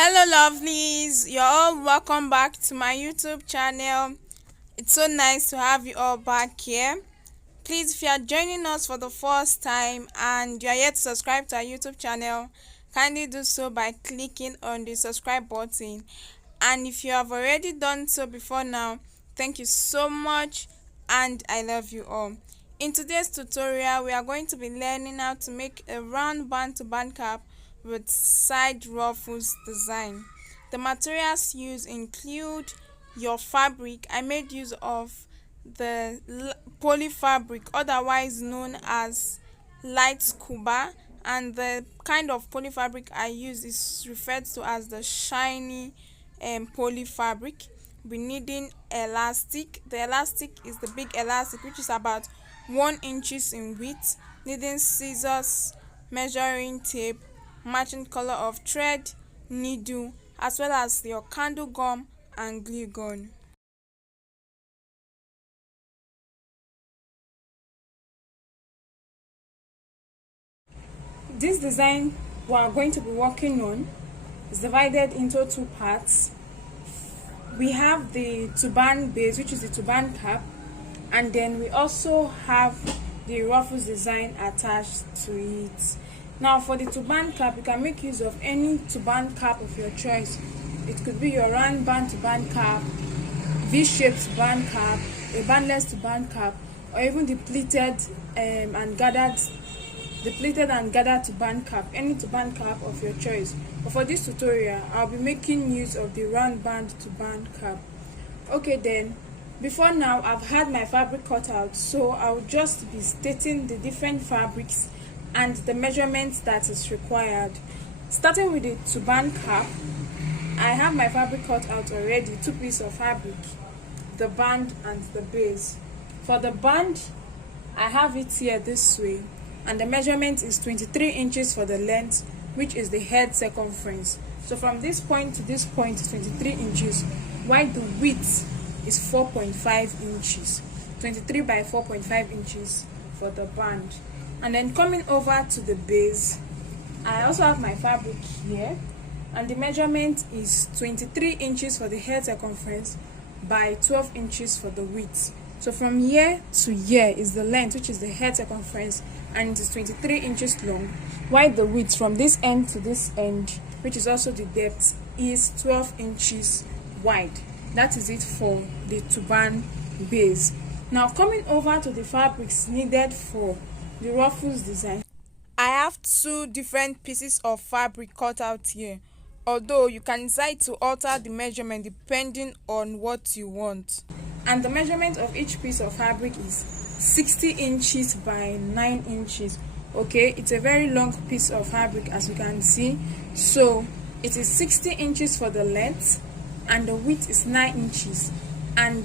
Hello lovelies, you're all welcome back to my YouTube channel. It's so nice to have you all back here. Please, if you are joining us for the first time and you are yet to subscribe to our YouTube channel, kindly do so by clicking on the subscribe button. And if you have already done so before now, thank you so much and I love you all. In today's tutorial, we are going to be learning how to make a round band turban cap with side ruffles design. The materials used include your fabric. I made use of the poly fabric, otherwise known as light scuba, and the kind of poly fabric I use is referred to as the shiny poly fabric. We're needing elastic. The elastic is the big elastic, which is about 1 inch in width. Needing scissors, measuring tape, matching color of thread, needle, as well as your candle gum and glue gun. This design we are going to be working on is divided into two parts. We have the turban base, which is the turban cap, and then we also have the ruffles design attached to it. Now for the turban cap, you can make use of any turban cap of your choice. It could be your round band turban cap, V-shaped turban cap, a bandless turban cap, or even the pleated and gathered turban cap, any turban cap of your choice. But for this tutorial, I'll be making use of the round band turban cap. Okay then, before now I've had my fabric cut out, so I'll just be stating the different fabrics and the measurements that is required. Starting with the turban cap, I have my fabric cut out already, 2 pieces of fabric, the band and the base. For the band, I have it here this way, and the measurement is 23 inches for the length, which is the head circumference. So from this point to this point is 23 inches, while the width is 4.5 inches. 23 by 4.5 inches for the band. And then coming over to the base, I also have my fabric here, and the measurement is 23 inches for the head circumference by 12 inches for the width. So from here to here is the length, which is the head circumference, and it is 23 inches long, while the width from this end to this end, which is also the depth, is 12 inches wide. That is it for the turban base. Now coming over to the fabrics needed for the ruffles design, I have 2 different pieces of fabric cut out here, although you can decide to alter the measurement depending on what you want. And the measurement of each piece of fabric is 60 inches by 9 inches. Okay, it's a very long piece of fabric, as you can see. So it is 60 inches for the length and the width is 9 inches, and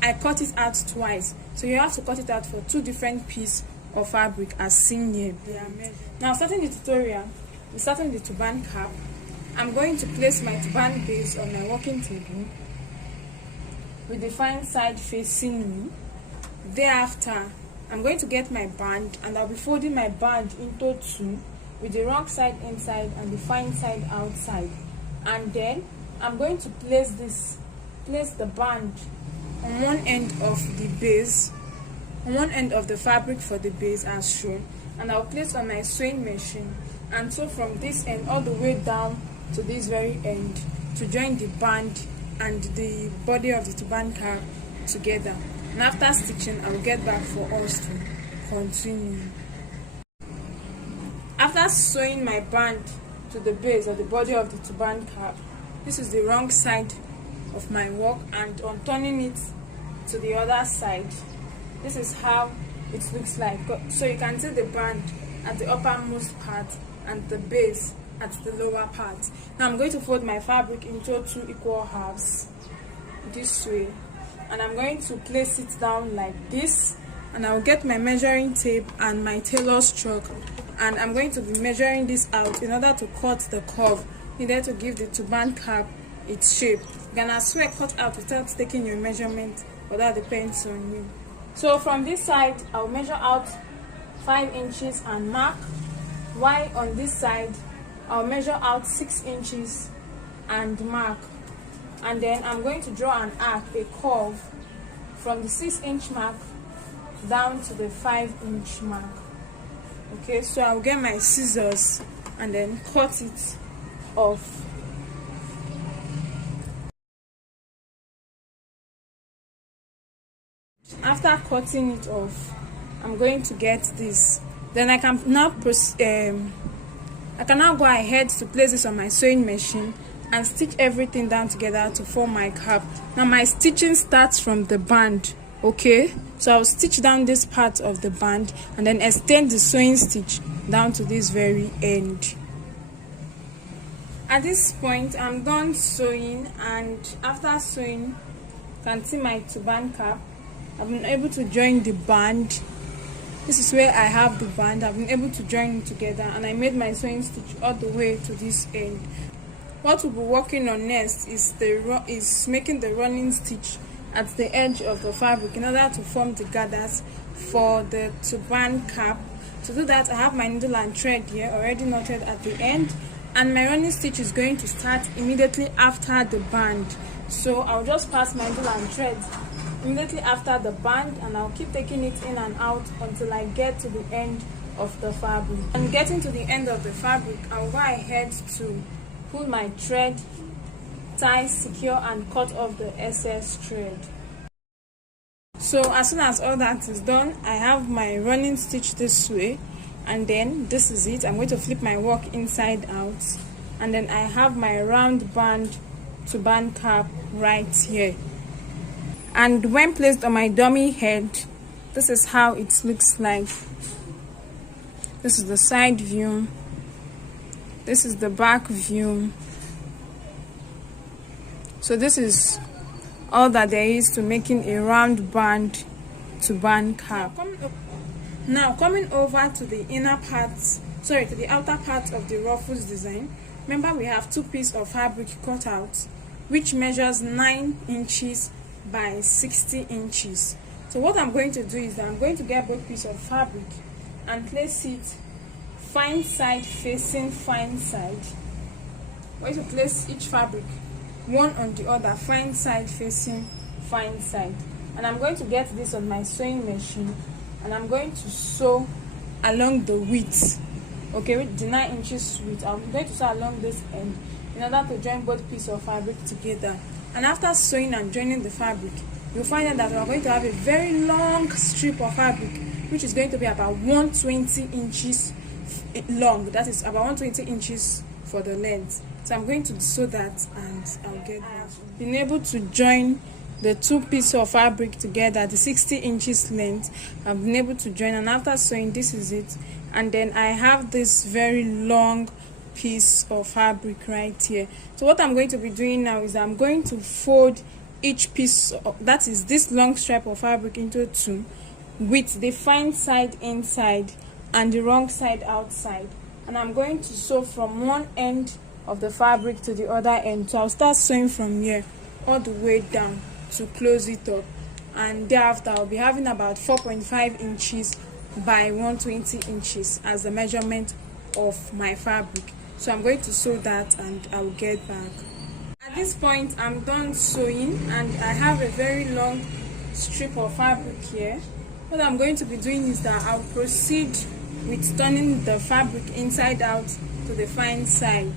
I cut it out twice, so you have to cut it out for 2 different pieces of fabric as seen here. Now starting the tutorial, we're starting the turban cap. I'm going to place my turban base on my working table with the fine side facing me. Thereafter, I'm going to get my band, and I'll be folding my band into 2 with the wrong side inside and the fine side outside. And then I'm going to place the band on one end of the base, on one end of the fabric for the base as shown, and I'll place on my sewing machine, and so from this end all the way down to this very end to join the band and the body of the turban cap together. And after stitching, I'll get back for us to continue. After sewing my band to the base of the body of the turban cap, this is the wrong side of my work, and on turning it to the other side, this is how it looks like. So you can see the band at the uppermost part and the base at the lower part. Now I'm going to fold my fabric into 2 equal halves this way, and I'm going to place it down like this, and I'll get my measuring tape and my tailor's chalk, and I'm going to be measuring this out in order to cut the curve needed to give the turban cap its shape. You can as well cut out without taking your measurement, but that depends on you. So from this side, I'll measure out 5 inches and mark, while on this side I'll measure out 6 inches and mark, and then I'm going to draw an arc, a curve from the 6-inch mark down to the 5-inch mark. Okay, so I'll get my scissors and then cut it off. After cutting it off, I'm going to get this. Then I can now go ahead to place this on my sewing machine and stitch everything down together to form my cap. Now my stitching starts from the band. Okay, so I'll stitch down this part of the band and then extend the sewing stitch down to this very end. At this point, I'm done sewing, and after sewing, you can see my turban cap. I've been able to join the band. This is where I have the band. I've been able to join it together, and I made my sewing stitch all the way to this end. What we'll be working on next is making the running stitch at the edge of the fabric in order to form the gathers for the turban cap. To do that, I have my needle and thread here already knotted at the end, and my running stitch is going to start immediately after the band. So I'll just pass my needle and thread immediately after the band, and I'll keep taking it in and out until I get to the end of the fabric. And getting to the end of the fabric, I'll go ahead to pull my thread, tie, secure, and cut off the excess thread. So as soon as all that is done, I have my running stitch this way, and then this is it. I'm going to flip my work inside out, and then I have my round band turban cap right here. And when placed on my dummy head, this is how it looks like. This is the side view, this is the back view. So this is all that there is to making a round band turban cap. Now coming over to the to the outer part of the Ruffles design. Remember, we have 2 pieces of fabric cut out, which measures 9 inches by 60 inches. So what I'm going to do is that I'm going to get both pieces of fabric and place it fine side facing fine side. I'm going to place each fabric one on the other, fine side facing fine side, and I'm going to get this on my sewing machine, and I'm going to sew along the width, okay, with the 9 inches width. I'm going to sew along this end in order to join both pieces of fabric together. And after sewing and joining the fabric, you'll find out that we're going to have a very long strip of fabric, which is going to be about 120 inches long. That is about 120 inches for the length. So I'm going to sew that, and I'll get that. I've been able to join the 2 pieces of fabric together, the 60 inches length. I've been able to join, and after sewing, this is it. And then I have this very long piece of fabric right here. So what I'm going to be doing now is I'm going to fold each piece that is this long strip of fabric into 2, with the fine side inside and the wrong side outside, and I'm going to sew from one end of the fabric to the other end. So I'll start sewing from here all the way down to close it up, and thereafter I'll be having about 4.5 inches by 120 inches as the measurement of my fabric. So I'm going to sew that, and I'll get back. At this point, I'm done sewing, and I have a very long strip of fabric here. What I'm going to be doing is that I'll proceed with turning the fabric inside out to the fine side.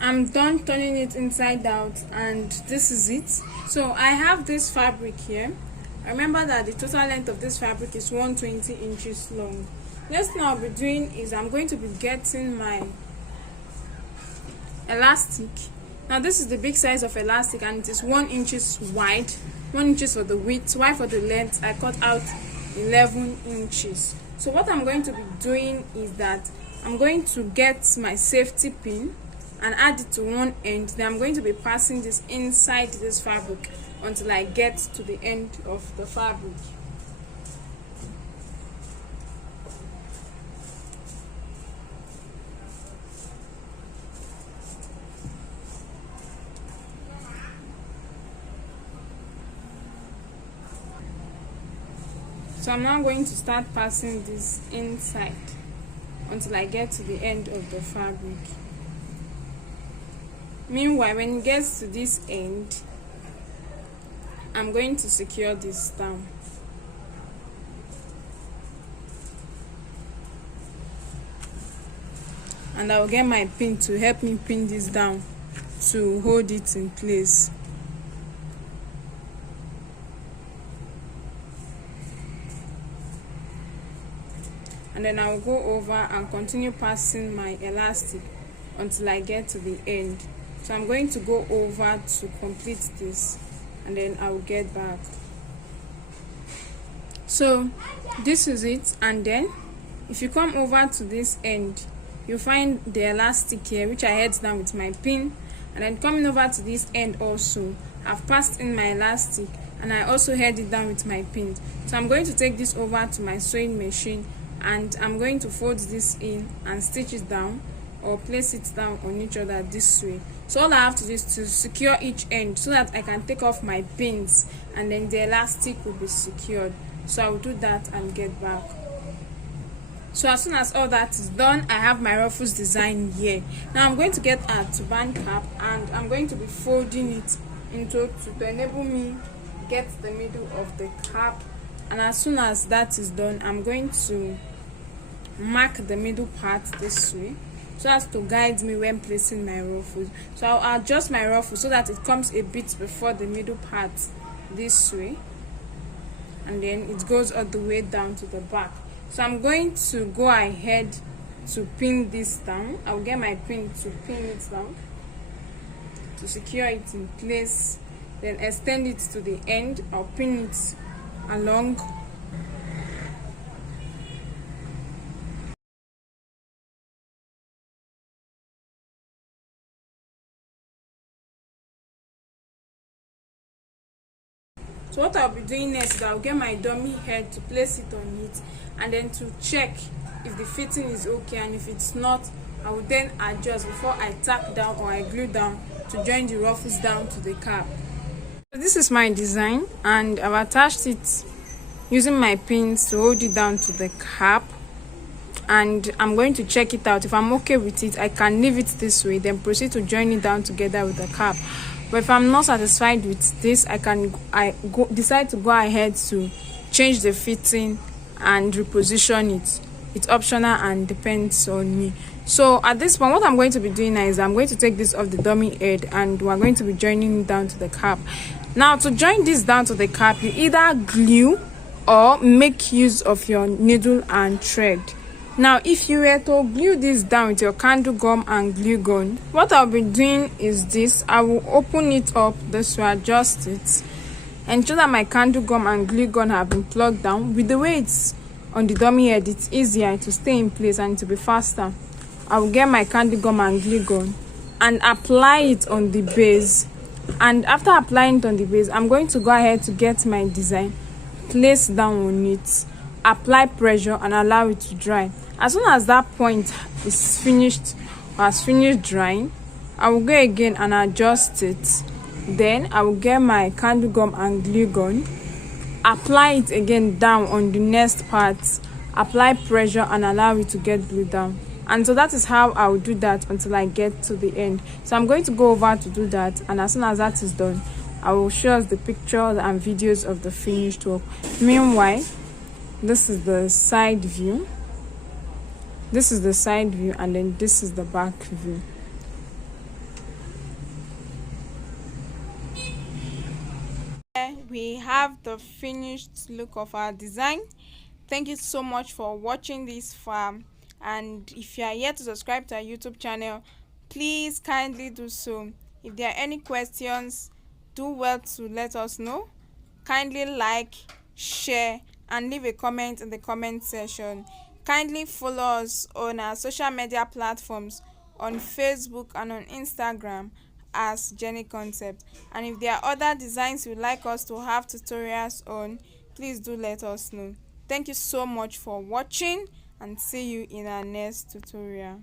I'm done turning it inside out, and this is it. So I have this fabric here. Remember that the total length of this fabric is 120 inches long. Next thing I'll be doing is I'm going to be getting my elastic. Now this is the big size of elastic, and it is 1 inch wide, 1 inch for the width, while for the length I cut out 11 inches. So what I'm going to be doing is that I'm going to get my safety pin and add it to one end. Then I'm going to be passing this inside this fabric until I get to the end of the fabric. So I'm now going to start passing this inside. until I get to the end of the fabric. Meanwhile, when it gets to this end, I'm going to secure this down. And I'll get my pin to help me pin this down to hold it in place. And then I'll go over and continue passing my elastic until I get to the end. So I'm going to go over to complete this, and then I will get back. So this is it, and then if you come over to this end, you find the elastic here, which I head down with my pin. And then coming over to this end also, I've passed in my elastic and I also head it down with my pin. So I'm going to take this over to my sewing machine, and I'm going to fold this in and stitch it down or place it down on each other this way. So all I have to do is to secure each end so that I can take off my pins, and then the elastic will be secured. So I will do that and get back. So as soon as all that is done, I have my Ruffles design here. Now I'm going to get a turban cap, and I'm going to be folding it into to enable me get the middle of the cap. And as soon as that is done, I'm going to mark the middle part this way so as to guide me when placing my ruffles. So I'll adjust my ruffle so that it comes a bit before the middle part this way, and then it goes all the way down to the back. So I'm going to go ahead to pin this down. I'll get my pin to pin it down to secure it in place, then extend it to the end. I'll pin it along. So what I'll be doing next is I'll get my dummy head to place it on it, and then to check if the fitting is okay, and if it's not, I will then adjust before I tack down or I glue down to join the ruffles down to the cap. So this is my design, and I've attached it using my pins to hold it down to the cap, and I'm going to check it out. If I'm okay with it, I can leave it this way, then proceed to join it down together with the cap. But if I'm not satisfied with this, decide to go ahead to change the fitting and reposition it. It's optional and depends on me. So at this point, what I'm going to be doing now is I'm going to take this off the dummy head, and we're going to be joining it down to the cap. Now to join this down to the cap, you either glue or make use of your needle and thread. Now if you were to glue this down with your candle gum and glue gun, what I'll be doing is this: I will open it up this way, adjust it, ensure that my candle gum and glue gun have been plugged down. With the way it's on the dummy head, it's easier to stay in place and to be faster. I will get my candle gum and glue gun and apply it on the base. And after applying it on the base, I'm going to go ahead to get my design, place down on it, apply pressure, and allow it to dry. As soon as that point is finished or has finished drying, I will go again and adjust it. Then I will get my candle gum and glue gun, apply it again down on the next part, apply pressure, and allow it to get glued down. And so that is how I will do that until I get to the end. So I'm going to go over to do that, and as soon as that is done, I will show us the pictures and videos of the finished work. Meanwhile, this is the side view. This is the side view, and then this is the back view. We have the finished look of our design. Thank you so much for watching this far, and if you are yet to subscribe to our YouTube channel, please kindly do so. If there are any questions, do well to let us know. Kindly like, share, and leave a comment in the comment section. Kindly follow us on our social media platforms on Facebook and on Instagram as Jenie Concept. And if there are other designs you'd like us to have tutorials on, please do let us know. Thank you so much for watching, and see you in our next tutorial.